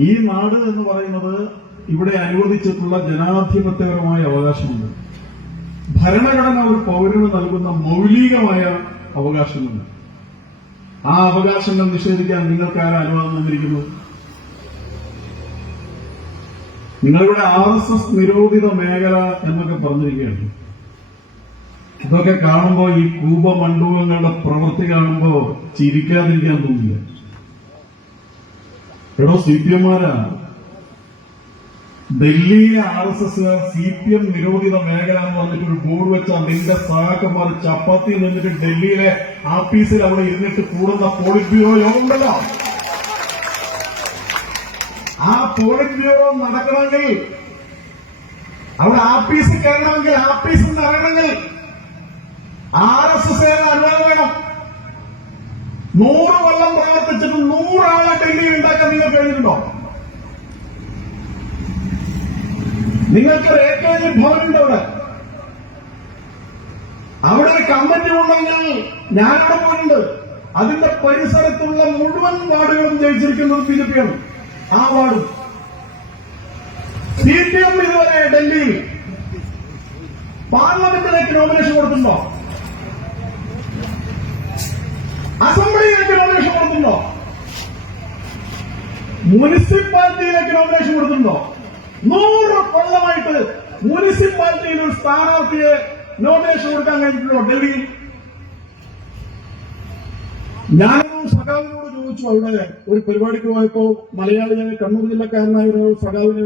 ഈ നാട് എന്ന് പറയുന്നത് ഇവിടെ അനുവദിച്ചിട്ടുള്ള ജനാധിപത്യപരമായ അവകാശമുണ്ട്. ഭരണഘടന ഒരു പൗരന് നൽകുന്ന മൗലികമായ അവകാശമുണ്ട്. ആ അവകാശങ്ങൾ നിഷേധിക്കാൻ നിങ്ങൾക്ക് ആരാ അനുവാദം തന്നിരിക്കുന്നത്? നിങ്ങളിവിടെ ആർ എസ് എസ് നിരോധിത മേഖല എന്നൊക്കെ പറഞ്ഞിരിക്കുകയാണ്. ഇതൊക്കെ കാണുമ്പോൾ ഈ കൂപമണ്ഡൂകങ്ങളുടെ പ്രവൃത്തി കാണുമ്പോ ചിരിക്കാതിരിക്കാൻ തോന്നില്ല. എടോ സി പി എംമാരാണ് ഡൽഹിയിലെ R S S C P M നിരോധിത മേഖല എന്ന് പറഞ്ഞിട്ട് ഒരു ബോർഡ് വെച്ച നിന്റെ സഹാക്കന്മാർ ചപ്പാത്തി നിന്നിട്ട് ഡൽഹിയിലെ ആഫീസിൽ അവിടെ ഇരുന്നിട്ട് കൂടുന്ന പോളിറ്റ് ബ്യൂറോ യോഗമുണ്ടല്ലോ ആ പോളിറ്റ് ബ്യൂറോ നടക്കണമെങ്കിൽ അവിടെ ആഫീസിൽ കയറണമെങ്കിൽ ആഫീസിൽ നിന്ന് ഇറങ്ങണമെങ്കിൽ ആർ എസ് എസ് അനുവാദം വേണം. നൂറ് കൊല്ലം പ്രവർത്തിച്ചിട്ട് നൂറാളെ ഡൽഹിയിൽ ഉണ്ടാക്കാൻ നിങ്ങൾ കഴിഞ്ഞിട്ടുണ്ടോ? നിങ്ങൾക്ക് എ കെ ജി ഭവനുണ്ട് അവിടെ. അവിടെ ഒരു കമ്മിറ്റി ഉണ്ടെങ്കിൽ ഞാനവിടെ പോയിട്ടുണ്ട്. അതിന്റെ പരിസരത്തുള്ള മുഴുവൻ വാർഡുകളും ജയിച്ചിരിക്കുന്നത് ബി ജെ പിയാണ്. ആ വാർഡ്. സി പി എം ഇതുവരെ ഡൽഹിയിൽ പാർലമെന്റിലേക്ക് നോമിനേഷൻ കൊടുത്തിട്ടുണ്ടോ? അസംബ്ലിയിലേക്ക് നോമിനേഷൻ കൊടുത്തിട്ടുണ്ടോ മുനിസിപ്പാലിറ്റിയിലേക്ക് നോമിനേഷൻ കൊടുത്തിട്ടുണ്ടോ നൂറ് കൊല്ലമായിട്ട് മുനിസിപ്പാലിറ്റിയിൽ ഒരു സ്ഥാനാർത്ഥിയെ നോമിനേഷൻ കൊടുക്കാൻ കഴിഞ്ഞിട്ടുണ്ടോ ഡൽഹിയിൽ? ഞാനൊരു സഖാവിനോട് ചോദിച്ചു അവിടെ ഒരു പരിപാടിക്ക് പോയപ്പോ മലയാളി ഞാൻ കണ്ണൂർ ജില്ലക്കാരനായ ഒരു സഖാവിന്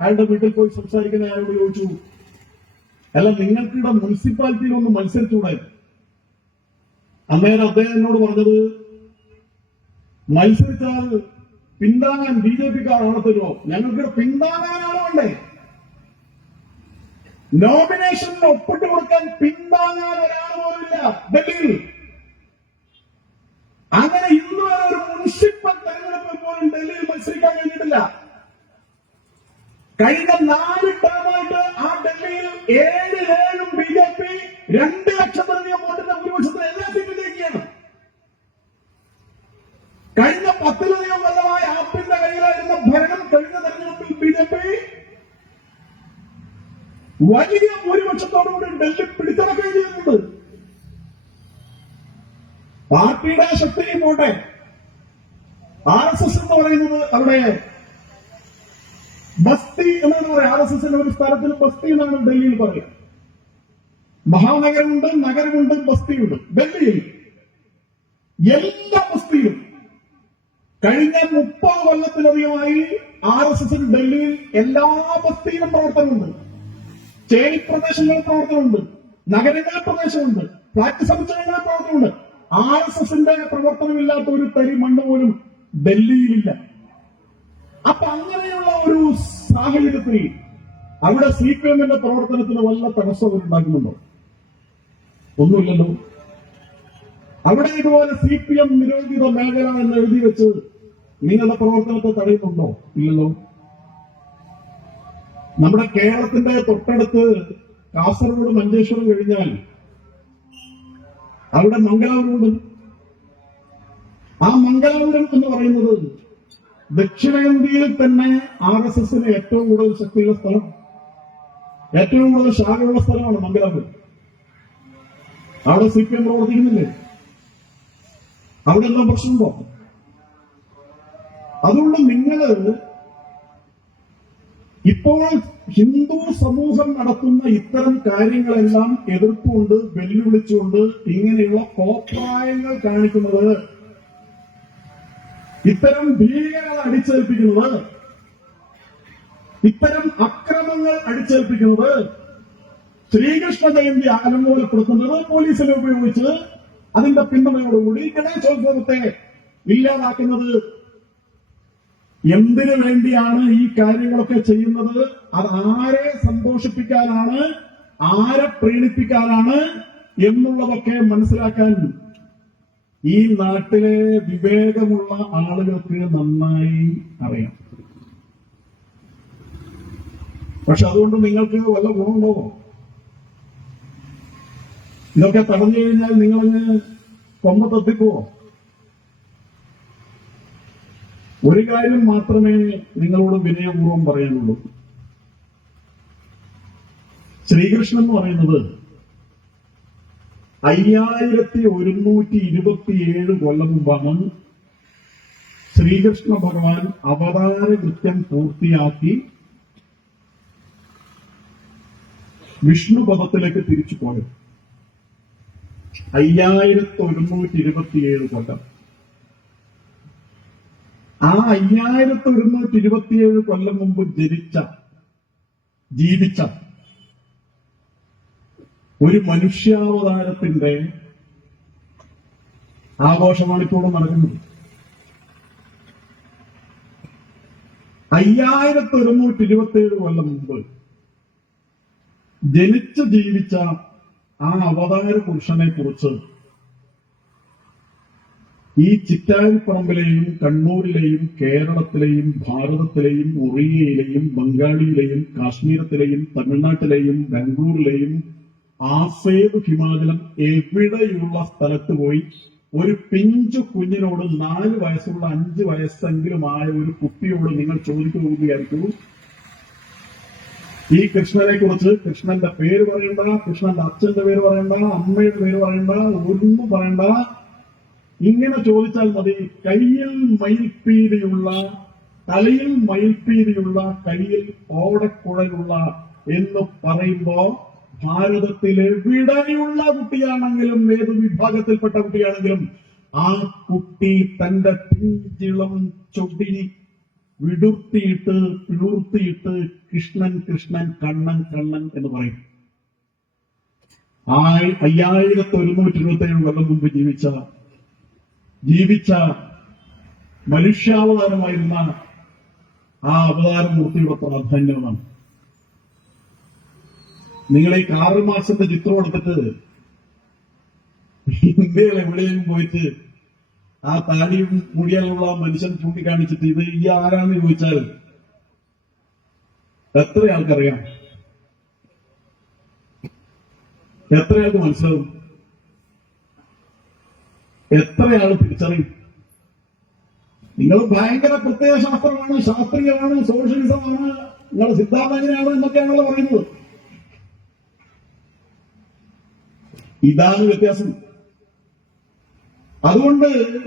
അയാളുടെ വീട്ടിൽ പോയി സംസാരിക്കുന്ന അയാളോട് ചോദിച്ചു അല്ല നിങ്ങൾക്കിവിടെ മുനിസിപ്പാലിറ്റിയിൽ ഒന്ന് മത്സരിച്ചുകൂടെ? അന്നേരം അദ്ദേഹം എന്നോട് പറഞ്ഞത് മത്സരിച്ചാൽ പിന്താങ്ങാൻ ബി ജെ പിക്കാർ ആളെ തരുമോ ഞങ്ങൾക്ക് പിന്താങ്ങാനാണ് വേണ്ടേ? നോമിനേഷനിൽ ഒപ്പിട്ട് കൊടുക്കാൻ പിന്താങ്ങാൻ ഒരാൾ പോലുമില്ല ഡൽഹിയിൽ. അങ്ങനെ ഇന്ന് വരെ ഒരു മുനിസിപ്പൽ തെരഞ്ഞെടുപ്പിൽ പോലും ഡൽഹിയിൽ മത്സരിക്കാൻ കഴിഞ്ഞിട്ടില്ല. കഴിഞ്ഞ നാല് ടേമായിട്ട് ആ ഡൽഹിയിൽ ഏഴ് ഏഴും ബി ജെ പി രണ്ട് ലക്ഷത്തിലധികം വലിയ ഭൂരിപക്ഷത്തോടുകൂടി ഡൽഹി പിടിച്ചടക്കുകയും ചെയ്തിട്ടുണ്ട് പാർട്ടിയുടെ ശക്തിയും പോട്ടെ. ആർ എസ് എസ് എന്ന് പറയുന്നത് അവിടെ ബസ്തി എന്നാണ് പറയുക. ആർ എസ് എസിന്റെ ഒരു സ്ഥലത്തിന് ബസ്തി എന്നാണ് ഡൽഹിയിൽ പറയുക. മഹാനഗരമുണ്ട് നഗരമുണ്ട് ബസ്തിയുണ്ട്. ഡൽഹിയിൽ എല്ലാ ബസ്തിയിലും കഴിഞ്ഞ മുപ്പത് കൊല്ലത്തിലധികമായി ആർ എസ് എസിന് ഡൽഹിയിൽ എല്ലാ ബസ്തിയിലും പ്രവർത്തനമുണ്ട്. ചേരി പ്രദേശങ്ങളിൽ പ്രവർത്തനമുണ്ട്. നഗരങ്ങളിൽ പ്രദേശമുണ്ട്. ഫ്ലാറ്റ് സമുച്ചയങ്ങളിൽ പ്രവർത്തനമുണ്ട്. ആർ എസ് എസിന്റെ പ്രവർത്തനമില്ലാത്ത ഒരു തരി മണ്ണ് പോലും ഡൽഹിയിലില്ല. അപ്പൊ അങ്ങനെയുള്ള ഒരു സാഹചര്യത്തിൽ അവിടെ സി പി എമ്മിന്റെ പ്രവർത്തനത്തിന് വല്ല തടസ്സവും ഉണ്ടാക്കുന്നുണ്ടോ ഒന്നുമില്ലല്ലോ. അവിടെ ഇതുപോലെ സി പി എം നിരോധിത മേഖല എന്ന് എഴുതി വെച്ച് നിങ്ങളുടെ പ്രവർത്തനത്തെ തടയുന്നുണ്ടോ? ഇല്ലല്ലോ. നമ്മുടെ കേരളത്തിന്റെ തൊട്ടടുത്ത് കാസർഗോഡ് മഞ്ചേശ്വരം കഴിഞ്ഞാൽ അവിടെ മംഗലാപുരമുണ്ട്. ആ മംഗലാപുരം എന്ന് പറയുന്നത് ദക്ഷിണേന്ത്യയിൽ തന്നെ ആർ എസ് എസിന് ഏറ്റവും കൂടുതൽ ശക്തിയുള്ള സ്ഥലം. ഏറ്റവും കൂടുതൽ ശാഖയുള്ള സ്ഥലമാണ് മംഗലാപുരം. അവിടെ സി പി എം പ്രവർത്തിക്കുന്നില്ലേ? അവിടെ എന്താ പ്രശ്നമുണ്ടോ? അതുകൊണ്ട് നിങ്ങൾ ഇപ്പോൾ ഹിന്ദു സമൂഹം നടത്തുന്ന ഇത്തരം കാര്യങ്ങളെല്ലാം എതിർത്തുകൊണ്ട് വെല്ലുവിളിച്ചുകൊണ്ട് ഇങ്ങനെയുള്ള കോപ്രായങ്ങൾ കാണിക്കുന്നത് ഇത്തരം ഭീകരത അടിച്ചേൽപ്പിക്കുന്നത് ഇത്തരം അക്രമങ്ങൾ അടിച്ചേൽപ്പിക്കുന്നത് ശ്രീകൃഷ്ണ ജയന്തി ആലങ്കോലപ്പെടുത്തുന്നത് പോലീസിനെ ഉപയോഗിച്ച് അതിന്റെ പിന്തുണയോടുകൂടി ഗണേശോത്സവത്തെ ഇല്ലാതാക്കുന്നത് എന്തിനു വേണ്ടിയാണ് ഈ കാര്യങ്ങളൊക്കെ ചെയ്യുന്നത്? അത് ആരെ സന്തോഷിപ്പിക്കാനാണ്? ആരെ പ്രീണിപ്പിക്കാനാണ് എന്നുള്ളതൊക്കെ മനസ്സിലാക്കാൻ ഈ നാട്ടിലെ വിവേകമുള്ള ആളുകൾക്ക് നന്നായി അറിയാം. പക്ഷെ അതുകൊണ്ട് നിങ്ങൾക്ക് വല്ല ഗുണമുണ്ടോ? ഇതൊക്കെ തടഞ്ഞു കഴിഞ്ഞാൽ നിങ്ങളങ്ങ് കൊമ്പത്തെത്തിപ്പോവോ ഒരു കാര്യം മാത്രമേ നിങ്ങളോട് വിനയപൂർവം പറയാനുള്ളൂ. ശ്രീകൃഷ്ണൻ എന്ന് പറയുന്നത് അയ്യായിരത്തി ഒരുന്നൂറ്റി ഇരുപത്തിയേഴ് കൊല്ലം മുമ്പാണ് ശ്രീകൃഷ്ണ ഭഗവാൻ അവതാര കൃത്യം പൂർത്തിയാക്കി വിഷ്ണു പദത്തിലേക്ക് തിരിച്ചു പോയത്. അയ്യായിരത്തി ഒരുന്നൂറ്റി ഇരുപത്തിയേഴ് കൊല്ലം. ആ അയ്യായിരത്തി ഒരുന്നൂറ്റി ഇരുപത്തിയേഴ് കൊല്ലം മുമ്പ് ജനിച്ച ജീവിച്ച ഒരു മനുഷ്യാവതാരത്തിന്റെ ആഘോഷമാണ് ഇപ്പോൾ നടക്കുന്നത്. അയ്യായിരത്തി ഒരുന്നൂറ്റി ഇരുപത്തിയേഴ് കൊല്ലം മുമ്പ് ജനിച്ച് ജീവിച്ച ആ അവതാര പുരുഷനെ കുറിച്ച് ഈ ചിറ്റാരിപ്പറമ്പിലെയും കണ്ണൂരിലെയും കേരളത്തിലെയും ഭാരതത്തിലെയും ഒറിയയിലെയും ബംഗാളിയിലെയും കാശ്മീരത്തിലെയും തമിഴ്നാട്ടിലെയും ബാംഗ്ലൂരിലെയും ആസേബ് ഹിമാചലം എവിടെയുള്ള സ്ഥലത്ത് പോയി ഒരു പിഞ്ചു കുഞ്ഞിനോട് നാല് വയസ്സുള്ള അഞ്ച് വയസ്സെങ്കിലും ആയ ഒരു കുട്ടിയോട് നിങ്ങൾ ചോദിച്ചു പോകുകയായിരിക്കും ഈ കൃഷ്ണനെ കുറിച്ച് കൃഷ്ണന്റെ പേര് പറയണ്ട കൃഷ്ണന്റെ അച്ഛന്റെ പേര് പറയണ്ട അമ്മയുടെ പേര് പറയണ്ട ഒന്നും പറയണ്ട. ഇങ്ങനെ ചോദിച്ചാൽ മതി കയ്യിൽ മയിൽപ്പീതിയുള്ള തലയിൽ മയിൽപ്പീതിയുള്ള കയ്യിൽ ഓടക്കുഴലുള്ള എന്ന് പറയുമ്പോ ഭാരതത്തിൽ എവിടെയുള്ള കുട്ടിയാണെങ്കിലും ഏത് വിഭാഗത്തിൽപ്പെട്ട കുട്ടിയാണെങ്കിലും ആ കുട്ടി തന്റെ പിഞ്ചിളം ചൊടി വിടുർത്തിയിട്ട് പിളുർത്തിയിട്ട് കൃഷ്ണൻ കൃഷ്ണൻ കണ്ണൻ കണ്ണൻ എന്ന് പറയും. ആ അയ്യായിരത്തി ഒരുന്നൂറ്റി ഇരുപത്തി ഏഴ് കൊല്ലം മുമ്പ് ജീവിച്ച ജീവിച്ച മനുഷ്യാവതാരമായിരുന്ന ആ അവതാരമൂർത്തിയുടെ പ്രാധാന്യമാണ്. നിങ്ങൾ ഈ കാറ് മാസത്തെ ചിത്രം എടുത്തിട്ട് ഇന്ത്യയിൽ എവിടെയും പോയിട്ട് ആ താടിയും മുടിയാലുള്ള മനുഷ്യൻ ചൂണ്ടിക്കാണിച്ചിട്ട് ഇത് ഈ ആരാന്ന് ചോദിച്ചാൽ എത്ര ആൾക്കറിയാം എത്ര മനസ്സിലാവും? എത്ര ആൾ തിരിച്ചറിയും? നിങ്ങൾ ഭയങ്കര പ്രത്യേക ശാസ്ത്രമാണ് ശാസ്ത്രീയമാണ് സോഷ്യലിസമാണ് നിങ്ങൾ സിദ്ധാന്തങ്ങനെയാണ് എന്നൊക്കെയാണല്ലോ പറയുന്നത്. ഇതാണ് വ്യത്യാസം. അതുകൊണ്ട്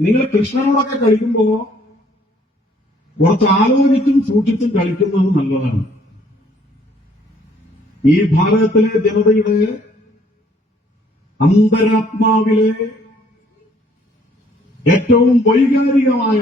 നിങ്ങൾ കൃഷ്ണനോടൊക്കെ കളിക്കുമ്പോ കുറച്ച് ആലോചിച്ചും സൂക്ഷിച്ചും കളിക്കുന്നത് നല്ലതാണ്. ഈ ഭാരതത്തിലെ ജനതയുടെ അന്തരാത്മാവിലെ ഏറ്റവും വൈകാരികമായ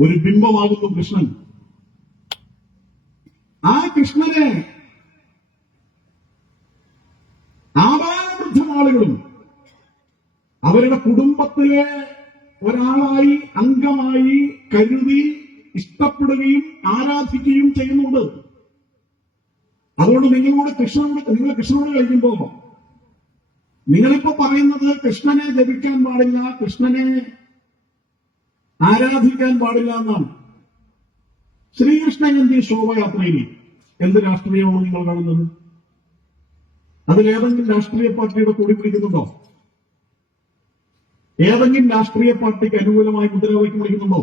ഒരു ബിംബമാകുന്നു കൃഷ്ണൻ. ആ കൃഷ്ണനെ ആവാനവൃദ്ധ ആളുകളും അവരുടെ കുടുംബത്തിലെ ഒരാളായി അംഗമായി കരുതി ഇഷ്ടപ്പെടുകയും ആരാധിക്കുകയും ചെയ്യുന്നുണ്ട്. അതുകൊണ്ട് നിങ്ങളോട് കൃഷ്ണനോട് നിങ്ങൾ കൃഷ്ണനോട് കഴിക്കുമ്പോ നിങ്ങളിപ്പോ പറയുന്നത് കൃഷ്ണനെ ജപിക്കാൻ പാടില്ല കൃഷ്ണനെ ആരാധിക്കാൻ പാടില്ല എന്നാണ്. ശ്രീകൃഷ്ണ ജയന്തി ശോഭയാത്രയിൽ എന്ത് രാഷ്ട്രീയമാണ് നിങ്ങൾ കാണുന്നത്? അതിലേതെങ്കിലും രാഷ്ട്രീയ പാർട്ടിയുടെ കൂടി പിടിക്കുന്നുണ്ടോ? ഏതെങ്കിലും രാഷ്ട്രീയ പാർട്ടിക്ക് അനുകൂലമായി മുദ്രാവാക്യം വിളിക്കുന്നുണ്ടോ?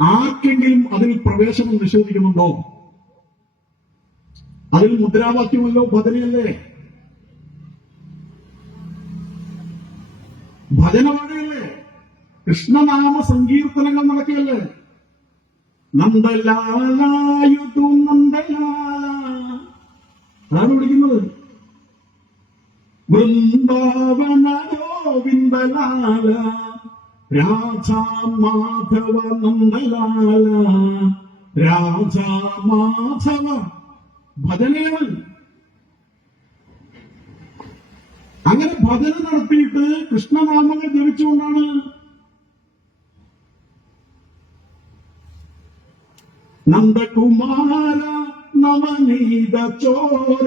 ആർക്കെങ്കിലും അതിൽ പ്രവേശനം നിഷേധിക്കുന്നുണ്ടോ? അതിൽ മുദ്രാവാക്യമല്ലോ ഭജനയല്ലേ ഭജനമഴയല്ലേ? കൃഷ്ണനാമ സങ്കീർത്തനങ്ങൾ നടക്കുകയല്ലേ? നന്ദലാലായുധു നന്ദലാല. അതാണ് വിളിക്കുന്നത്? വൃന്ദാവന ഗോവിന്ദലാല രാജാ മാധവ നന്ദലാല. രാജാ മാധവ. ഭജനയാണ്. അങ്ങനെ ഭജന നടത്തിയിട്ട് കൃഷ്ണനാമങ്ങൾ ജപിച്ചുകൊണ്ടാണ് നന്ദകുമാര നവനീത ചോര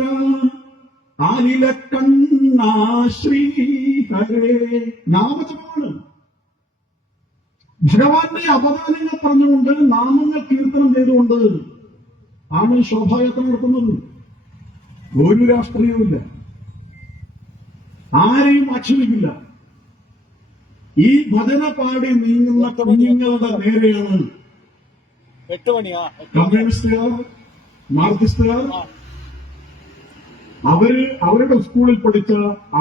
ആലില കണ്ണ ശ്രീഹരേ നാമജപമാണ്. ഭഗവാന്റെ അപദാനങ്ങൾ പറഞ്ഞുകൊണ്ട് നാമങ്ങൾ കീർത്തനം ചെയ്തുകൊണ്ട് ആണ് ശോഭായാത്ര നടത്തുന്നത്. ഒരു രാഷ്ട്രീയവുമില്ല. ആരെയും ആക്ഷേപിക്കില്ല ഈ ഭജന പാടി നീങ്ങുന്ന കുഞ്ഞുങ്ങളുടെ നേരെയാണ്. കമ്മ്യൂണിസ്റ്റുകാർ മാർക്സിസ്റ്റുകാർ അവർ അവരുടെ സ്കൂളിൽ പഠിച്ച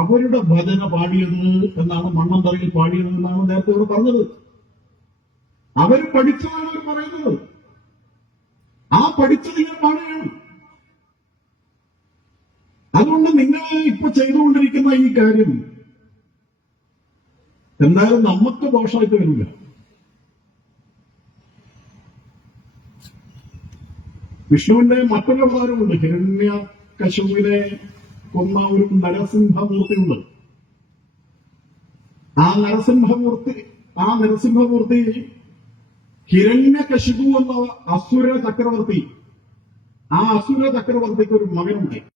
അവരുടെ ഭജന പാടിയത് എന്നാണ് മണ്ണന്തറയിൽ പാടിയത് എന്നാണ് നേരത്തെ അവർ പറഞ്ഞത്. അവർ പഠിച്ചതാണ് അവർ പറയുന്നത്. ആ പഠിച്ചത് ഞാൻ പാടുകയാണ്. അതുകൊണ്ട് നിങ്ങൾ ഇപ്പൊ ചെയ്തുകൊണ്ടിരിക്കുന്ന ഈ കാര്യം എന്തായാലും നമുക്ക് ദോഷമായിട്ട് വരില്ല. വിഷ്ണുവിന്റെ മറ്റൊരു അവതാരമുണ്ട് ഹിരണ്യ കശുവിനെ കൊന്ന ഒരു നരസിംഹമൂർത്തിയുണ്ട്. ആ നരസിംഹമൂർത്തി ആ നരസിംഹമൂർത്തി ഹിരണ്യ കശുപു എന്ന അസുര ചക്രവർത്തി. ആ അസുര ചക്രവർത്തിക്ക് ഒരു മകനുണ്ടായി